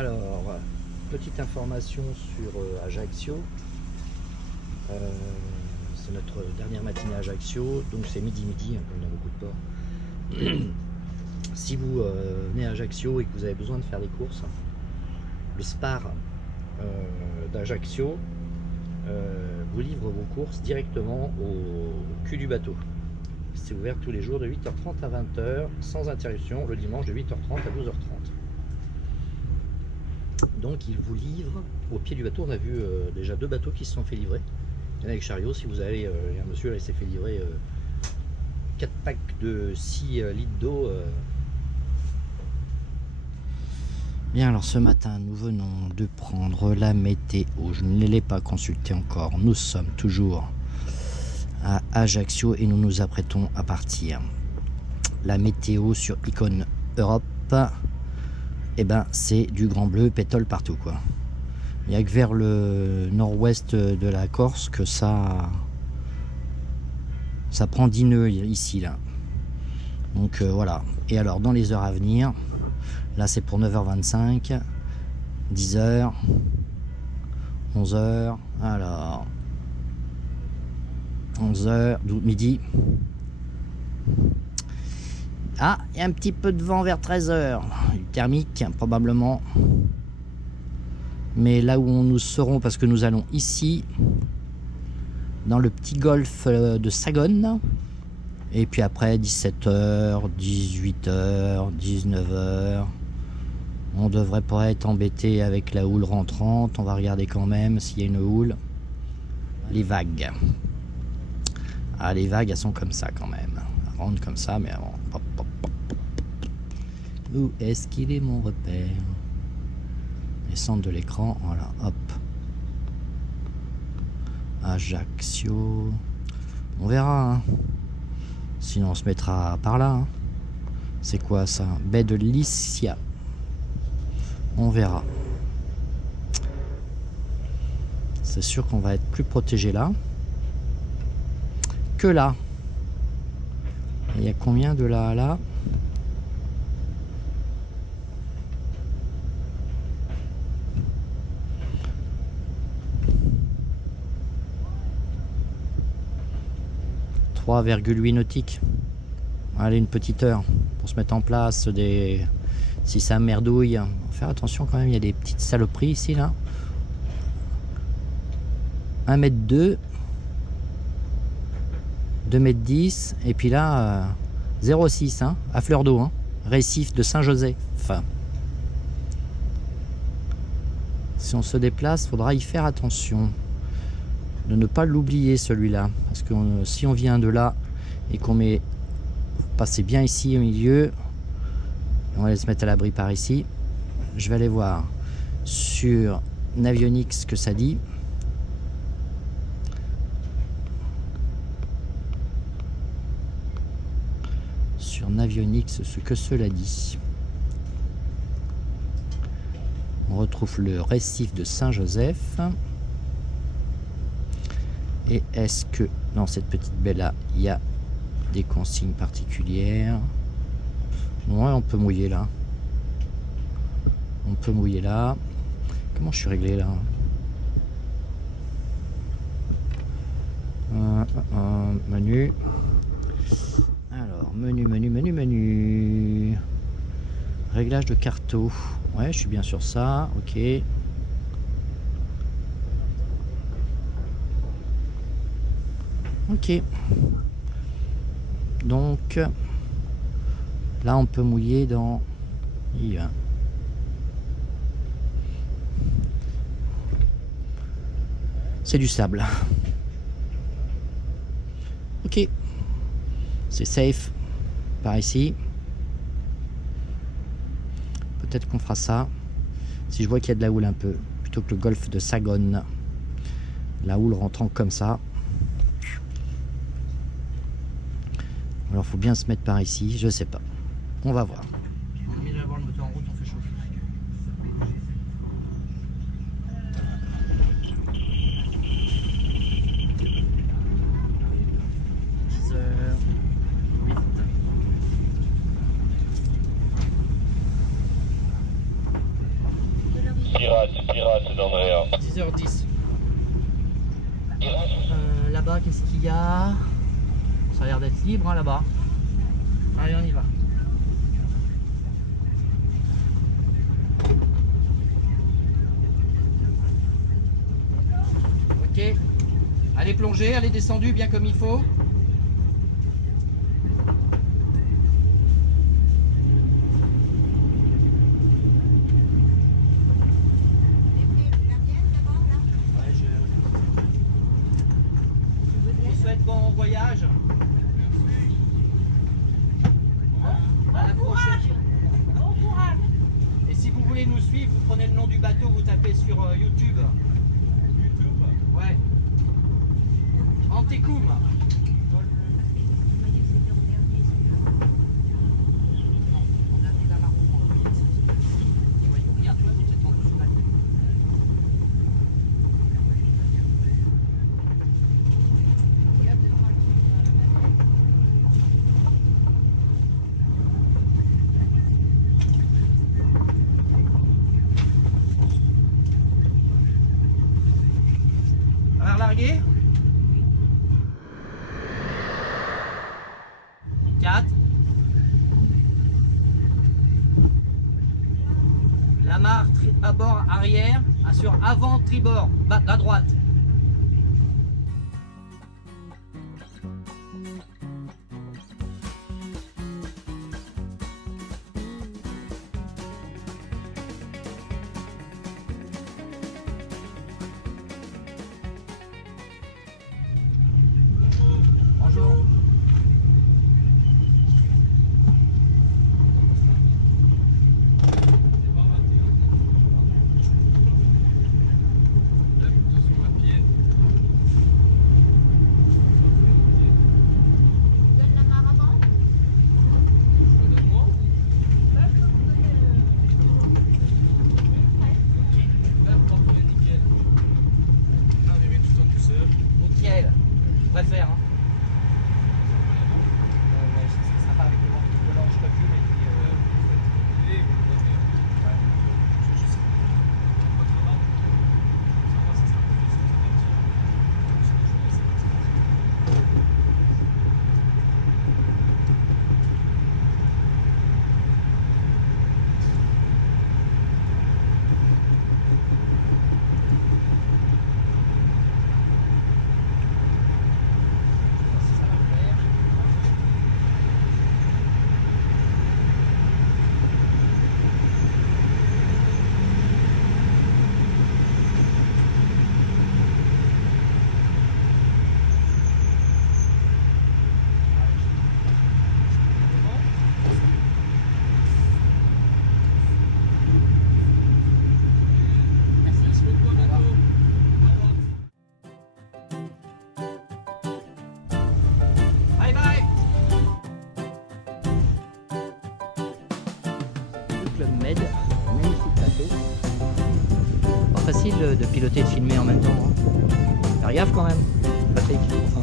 Alors, petite information sur Ajaccio. C'est notre dernière matinée à Ajaccio, donc c'est midi, hein, comme dans beaucoup de ports. Si vous venez à Ajaccio et que vous avez besoin de faire des courses, le Spar d'Ajaccio vous livre vos courses directement au cul du bateau. C'est ouvert tous les jours de 8h30 à 20h, sans interruption, le dimanche de 8h30 à 12h30. Donc il vous livre au pied du bateau. On a vu déjà 2 bateaux qui se sont fait livrer. Il y en a avec chariot. Si vous avez un monsieur là, il s'est fait livrer 4 packs de 6 litres d'eau. Bien, alors ce matin nous venons de prendre la météo. Je ne l'ai pas consultée encore. Nous sommes toujours à Ajaccio et nous nous apprêtons à partir. La météo sur Icône Europe, et ben c'est du grand bleu pétole partout quoi. Il n'y a que vers le nord-ouest de la Corse que ça prend 10 nœuds ici là. Donc voilà. Et alors dans les heures à venir, là c'est pour 9h25, 10h, 11h, alors 11h, midi. Ah, il y a un petit peu de vent vers 13h, du thermique probablement. Mais là où nous serons, parce que nous allons ici, dans le petit golfe de Sagone. Et puis après 17h, 18h, 19h, on devrait pas être embêté avec la houle rentrante. On va regarder quand même s'il y a une houle. Les vagues. Ah, les vagues, elles sont comme ça quand même. Elles rentrent comme ça, mais avant. Hop, hop, hop. Où est-ce qu'il est mon repère? Les centres de l'écran, voilà, hop. Ajaccio. On verra, hein. Sinon on se mettra par là, hein. C'est quoi ça? Baie de Liscia. On verra. C'est sûr qu'on va être plus protégé là que là. Il y a combien de là à là? « 3,8 nautiques. » Allez, une petite heure pour se mettre en place. Si ça merdouille, faut faire attention quand même, il y a des petites saloperies ici là. 1,2 m, 2,10 m, et puis là 0,6 hein, à fleur d'eau, hein. Récif de Saint-Joseph. Si on se déplace, faudra y faire attention de ne pas l'oublier celui-là, parce que si on vient de là et qu'on met passer bien ici au milieu, on va aller se mettre à l'abri par ici. Je vais aller voir sur Navionics ce que ça dit. Sur Navionics ce que cela dit. On retrouve le récif de Saint-Joseph. Et est-ce que dans cette petite baie là, il y a des consignes particulières? Ouais, on peut mouiller là. On peut mouiller là. Comment je suis réglé là? Menu. Alors, menu. Réglage de carto. Ouais, je suis bien sur ça. Ok. Ok. Donc là on peut mouiller dans c'est du sable. Ok. C'est safe par ici. Peut-être qu'on fera ça. Si je vois qu'il y a de la houle un peu, plutôt que le golfe de Sagone. La houle rentrant comme ça. Alors faut bien se mettre par ici, je sais pas. On va voir. On a mis d'avoir le moteur en route, on fait chauffe. 15h10. Là-bas, qu'est-ce qu'il y a? Ça a l'air d'être libre hein, là-bas. Allez, on y va. Ok. Allez plonger, allez descendu bien comme il faut. Bon voyage. À la prochaine. Bon courage. Et si vous voulez nous suivre, vous prenez le nom du bateau, vous tapez sur YouTube. Ouais. Antekum. Alors larguer. 4. L'amarre à bord arrière, assure avant tribord, à droite. Bonjour. Donne la marre avant. Nickel. Je préfère. Hein. Ouais, c'est sympa avec le l'orange costume et puis. Bye bye. Le Club Med, magnifique plateau. Pas facile de piloter et de filmer en même temps. Hein. Faire gaffe quand même, Patrick. Enfin,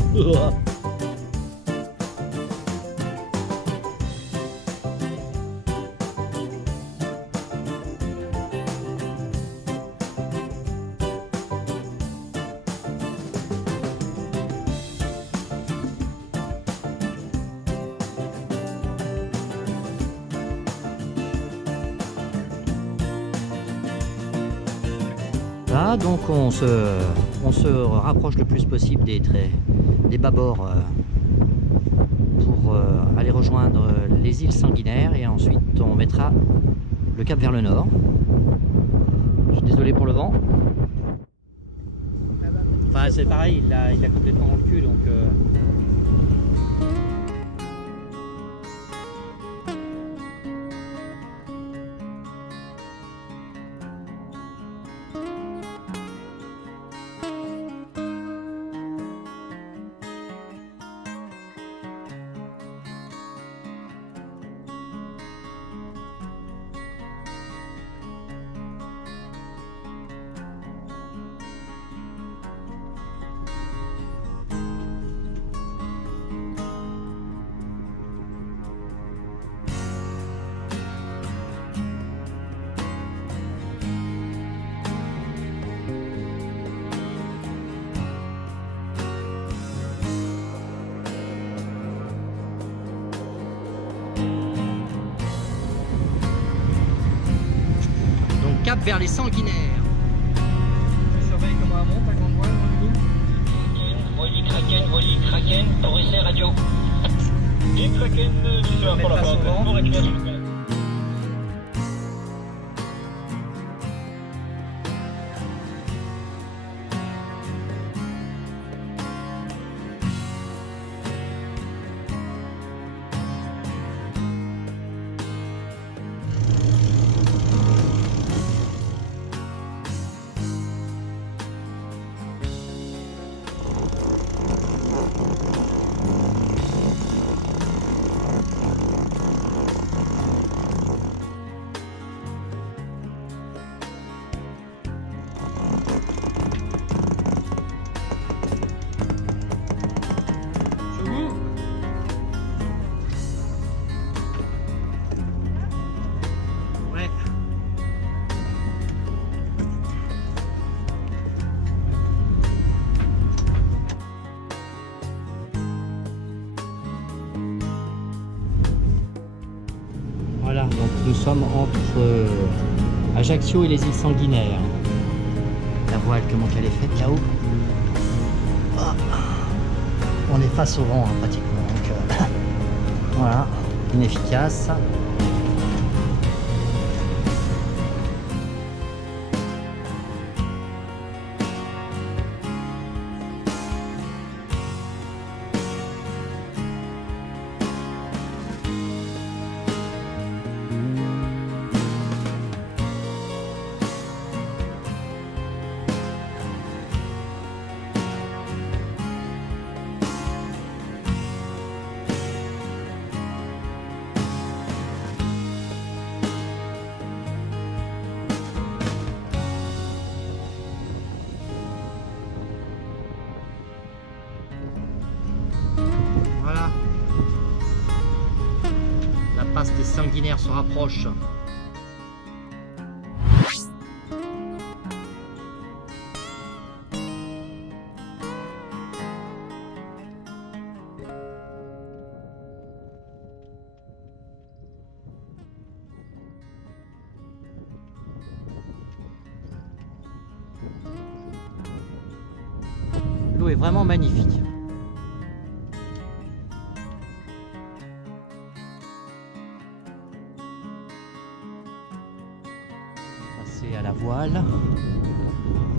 Là, donc on se rapproche le plus possible des bâbords pour aller rejoindre les îles Sanguinaires et ensuite on mettra le cap vers le nord. Je suis désolé pour le vent. Enfin c'est pareil, il a complètement dans le cul donc... cap vers les Sanguinaires. Je surveille comment elle monte, la grande voile, Voilier Kraken, pour essai radio. Et Kraken, tu vas pour la porte, pour récupérer le plan. Ouais. Voilà, donc nous sommes entre Ajaccio et les îles Sanguinaires. La voile, comment qu'elle est faite là-haut. Ah. On est face au vent hein, pratiquement. Donc, voilà, inefficace. Voilà. La passe des Sanguinaires se rapproche. L'eau est vraiment magnifique. Passer à la voile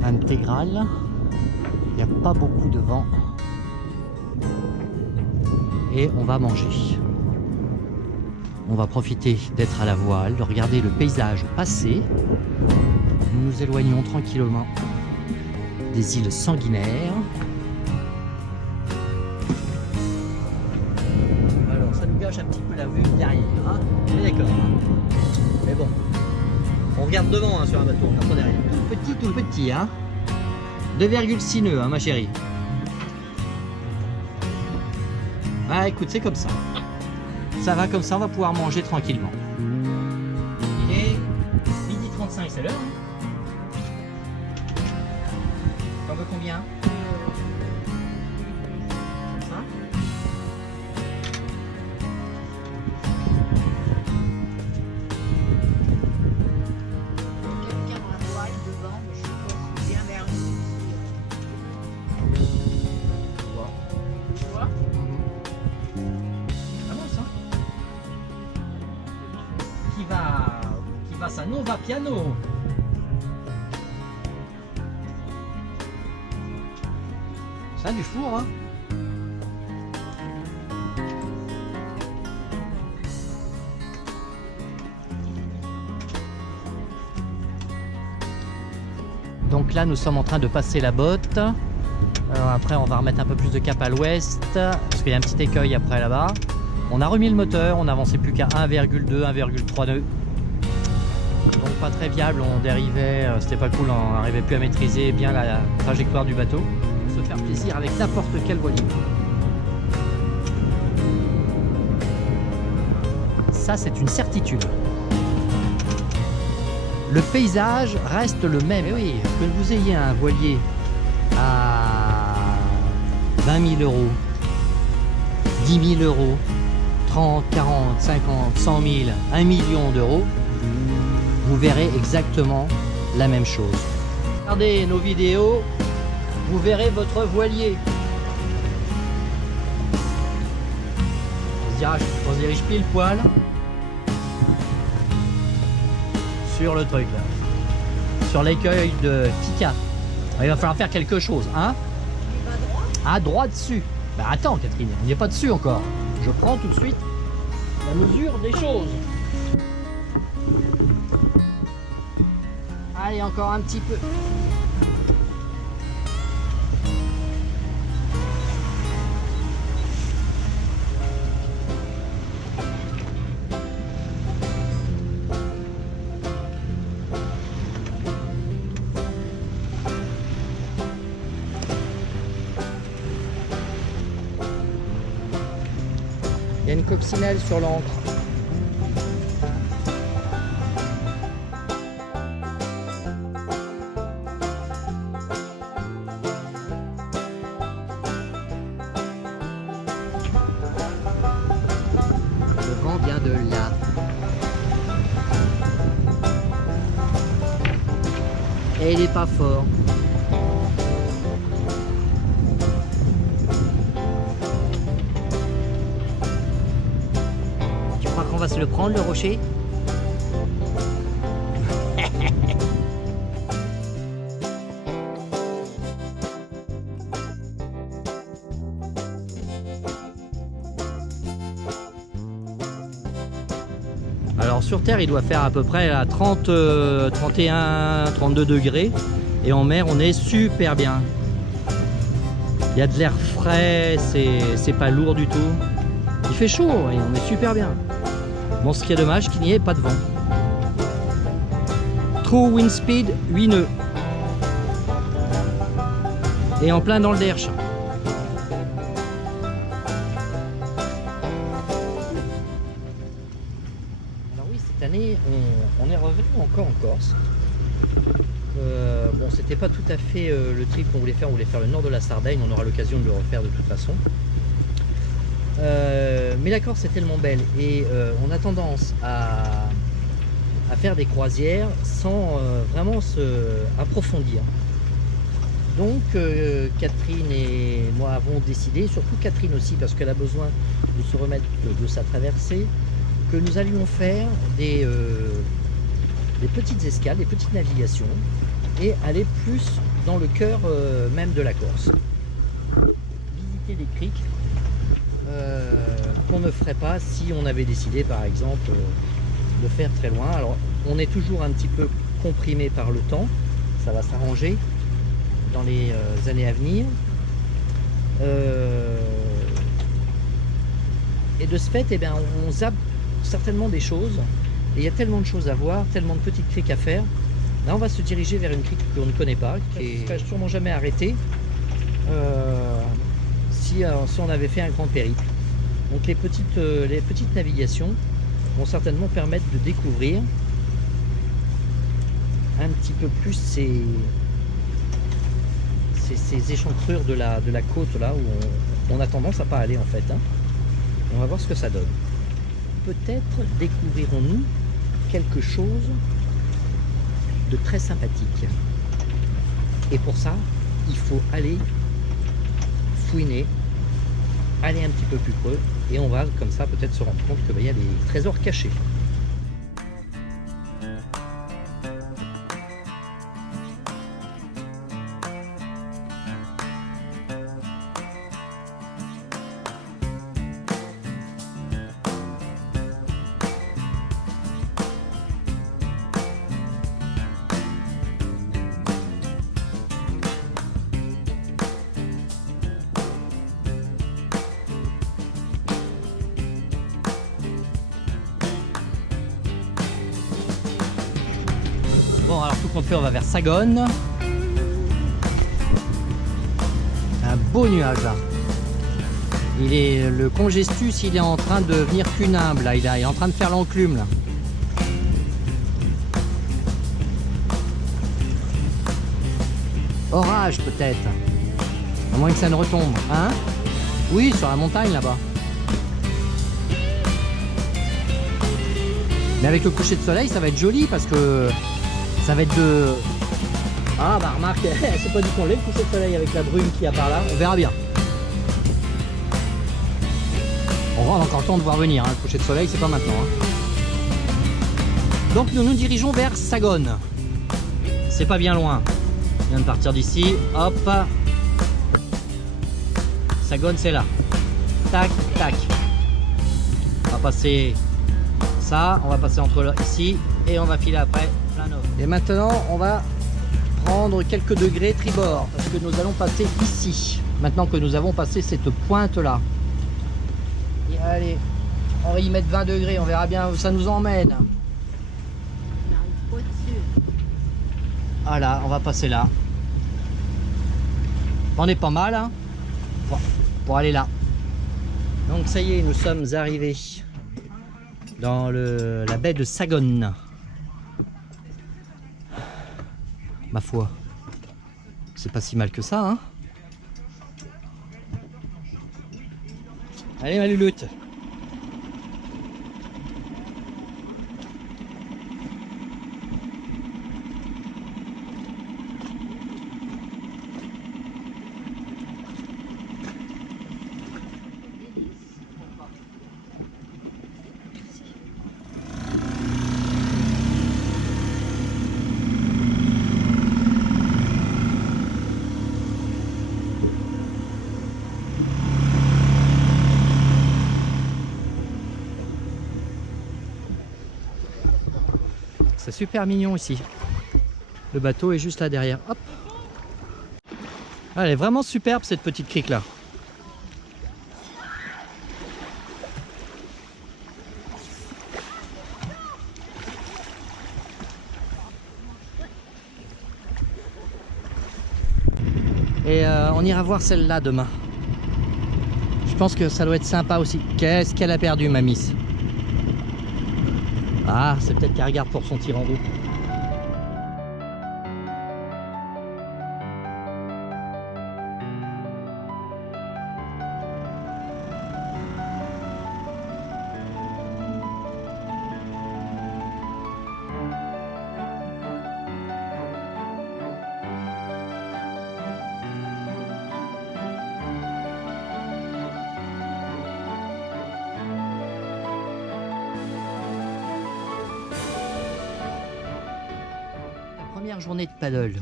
intégrale. Il n'y a pas beaucoup de vent. Et on va manger. On va profiter d'être à la voile, de regarder le paysage passer. Nous nous éloignons tranquillement des îles Sanguinaires. Alors ça nous gâche un petit peu la vue derrière, hein. On est d'accord. Mais bon, on regarde devant hein, sur un bateau, on regarde pas derrière. Tout petit, hein. 2,6 nœuds, hein, ma chérie. Ah écoute, c'est comme ça. Ça va comme ça, on va pouvoir manger tranquillement. Il est 12h35, c'est l'heure. Hein. T'en veux combien? Comme ça. Quelqu'un dans la voile devant, mais je suppose bien vers nous. Tu vois? Avance, hein. Qui va sa nova piano. Ça a du four, hein. Donc là, nous sommes en train de passer la botte. Après, on va remettre un peu plus de cap à l'ouest, parce qu'il y a un petit écueil après là-bas. On a remis le moteur, on n'avançait plus qu'à 1,2, 1,3 nœuds. Donc pas très viable, on dérivait, c'était pas cool, on n'arrivait plus à maîtriser bien la trajectoire du bateau. Se faire plaisir avec n'importe quel voilier. Ça, c'est une certitude. Le paysage reste le même. Et oui, que vous ayez un voilier à 20 000 euros, 10 000 euros, 30, 40, 50, 100 000, 1 million d'euros, vous verrez exactement la même chose. Regardez nos vidéos, vous verrez votre voilier. On se dirige pile poil sur le truc là, sur l'écueil de Pika. Il va falloir faire quelque chose, hein? À droite dessus. Bah attends Catherine, on n'y est pas dessus encore. Je prends tout de suite la mesure des choses. Allez, encore un petit peu. Il y a une coccinelle sur l'encre. Le vent vient de là. Et il n'est pas fort. On va se le prendre le rocher. Alors sur terre il doit faire à peu près à 30, 31, 32 degrés et en mer on est super bien. Il y a de l'air frais, c'est pas lourd du tout. Il fait chaud et on est super bien. Bon, ce qui est dommage, qu'il n'y ait pas de vent. True wind speed 8 nœuds. Et en plein dans le Derche. Alors oui, cette année, on est revenu encore en Corse. Bon, c'était pas tout à fait le trip qu'on voulait faire. On voulait faire le nord de la Sardaigne. On aura l'occasion de le refaire de toute façon. Mais la Corse est tellement belle et on a tendance à faire des croisières sans vraiment se approfondir. Donc Catherine et moi avons décidé, surtout Catherine aussi parce qu'elle a besoin de se remettre de sa traversée, que nous allions faire des petites escales, des petites navigations et aller plus dans le cœur même de la Corse. Visiter des criques qu'on ne ferait pas si on avait décidé par exemple de faire très loin. Alors on est toujours un petit peu comprimé par le temps, ça va s'arranger dans les années à venir et de ce fait eh bien, on zappe certainement des choses et il y a tellement de choses à voir, tellement de petites criques à faire. Là on va se diriger vers une crique qu'on ne connaît pas, qui ne serait sûrement jamais arrêtée si on avait fait un grand périple. Donc les petites navigations vont certainement permettre de découvrir un petit peu plus ces échancrures de la côte là où on a tendance à pas aller en fait. Hein. On va voir ce que ça donne. Peut-être découvrirons-nous quelque chose de très sympathique. Et pour ça, il faut aller fouiner, aller un petit peu plus creux et on va comme ça peut-être se rendre compte qu'il y a des trésors cachés. Bon, alors tout compte fait, on va vers Sagone. Un beau nuage là. Le congestus, il est en train de venir cunimble là. Il est en train de faire l'enclume là. Orage peut-être. À moins que ça ne retombe. Hein? Oui, sur la montagne là-bas. Mais Mais avec le coucher de soleil, ça va être joli parce que ça va être de... Ah bah remarque, c'est pas du tout le coucher de soleil avec la brume qu'il y a par là. On verra bien. On a encore le temps de voir venir, hein. Le coucher de soleil, c'est pas maintenant. Hein. Donc nous nous dirigeons vers Sagone. C'est pas bien loin. On vient de partir d'ici. Hop. Sagone, c'est là. Tac, tac. On va passer ça. On va passer entre là, ici. Et on va filer après Planov. Et maintenant, on va prendre quelques degrés tribord. Parce que nous allons passer ici. Maintenant que nous avons passé cette pointe-là. Et allez, on va y mettre 20 degrés. On verra bien où ça nous emmène. On n'arrive pas dessus. Voilà, on va passer là. On est pas mal, hein, pour aller là. Donc ça y est, nous sommes arrivés dans la baie de Sagone. Ma foi, c'est pas si mal que ça, hein. Allez ma louloute. C'est super mignon ici. Le bateau est juste là derrière. Hop. Ah, elle est vraiment superbe cette petite crique là. Et on ira voir celle-là demain. Je pense que ça doit être sympa aussi. Qu'est-ce qu'elle a perdu, ma miss? Ah, c'est peut-être qu'elle regarde pour son tirant d'eau. Première journée de paddle.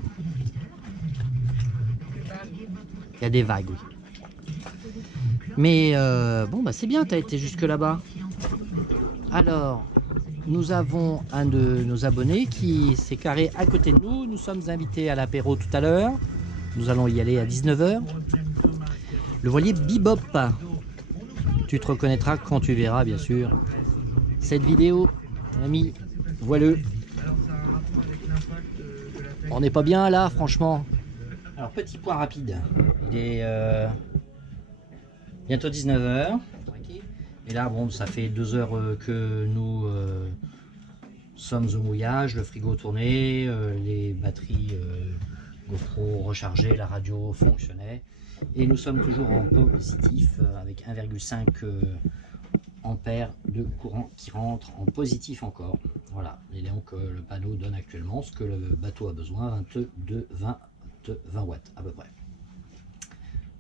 Il y a des vagues, oui. Mais bon, bah c'est bien, tu as été jusque là-bas. Alors, nous avons un de nos abonnés qui s'est carré à côté de nous. Nous sommes invités à l'apéro tout à l'heure. Nous allons y aller à 19 h. Le voilier Bebop. Tu te reconnaîtras quand tu verras, bien sûr, cette vidéo, ami. Voileux. On n'est pas bien là, franchement. Alors, petit point rapide. Il est bientôt 19 h. Et là, bon, ça fait 2 heures que nous sommes au mouillage, le frigo tournait, les batteries GoPro rechargées, la radio fonctionnait. Et nous sommes toujours en positif avec 1,5 ampères de courant qui rentre en positif encore. Voilà, l'élément que le panneau donne actuellement, ce que le bateau a besoin, 20 watts à peu près.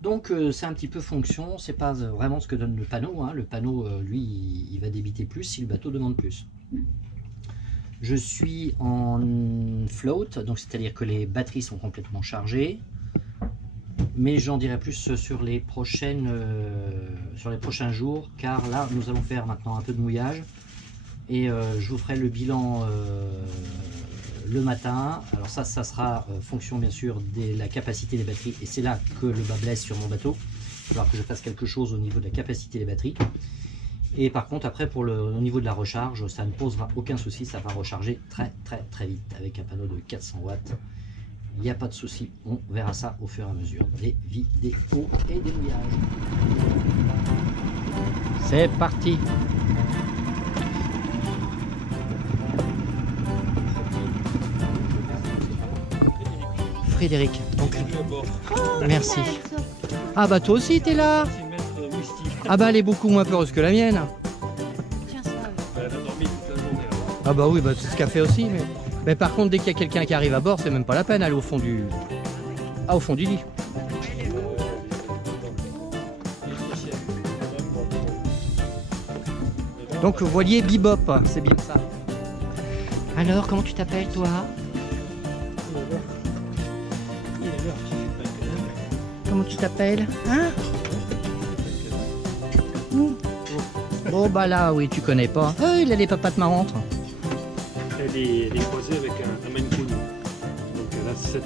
Donc c'est un petit peu fonction, c'est pas vraiment ce que donne le panneau, hein. Le panneau, lui, il va débiter plus si le bateau demande plus. Je suis en float, donc c'est-à-dire que les batteries sont complètement chargées. Mais j'en dirai plus sur les prochains jours, car là nous allons faire maintenant un peu de mouillage et je vous ferai le bilan le matin. Alors ça sera fonction bien sûr de la capacité des batteries, et c'est là que le bas blesse sur mon bateau. Il va falloir que je fasse quelque chose au niveau de la capacité des batteries. Et par contre après au niveau de la recharge, ça ne posera aucun souci, ça va recharger très vite avec un panneau de 400 watts. Il n'y a pas de souci, on verra ça au fur et à mesure des vidéos et des mouillages. C'est parti. Frédéric, donc merci. Ah bah toi aussi t'es là. Ah bah elle est beaucoup moins peureuse que la mienne. Tiens ça. Elle a dormi toute la journée. Ah bah oui, bah c'est ce qu'a fait aussi. Mais par contre, dès qu'il y a quelqu'un qui arrive à bord, c'est même pas la peine d'aller au fond du... Ah, au fond du lit. Donc voilier bebop, c'est bien ça. Alors, comment tu t'appelles toi? Comment tu t'appelles? Hein? Bon bah là, oui, tu connais pas. Il a des papates marrantes. Elle est croisée avec un Maine Coon. Donc elle a 7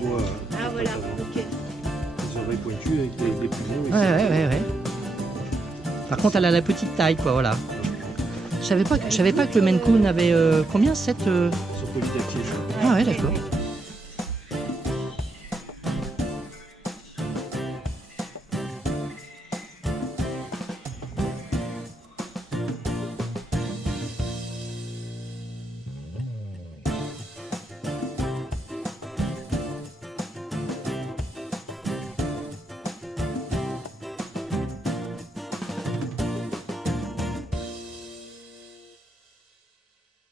doigts. Ah voilà, ok. Des oreilles pointues avec des plumeaux. Ouais. Par contre, elle a la petite taille, quoi, voilà. Je savais pas que le Maine Coon avait combien? 7 Ils sont polydactyles. Ah ouais, d'accord.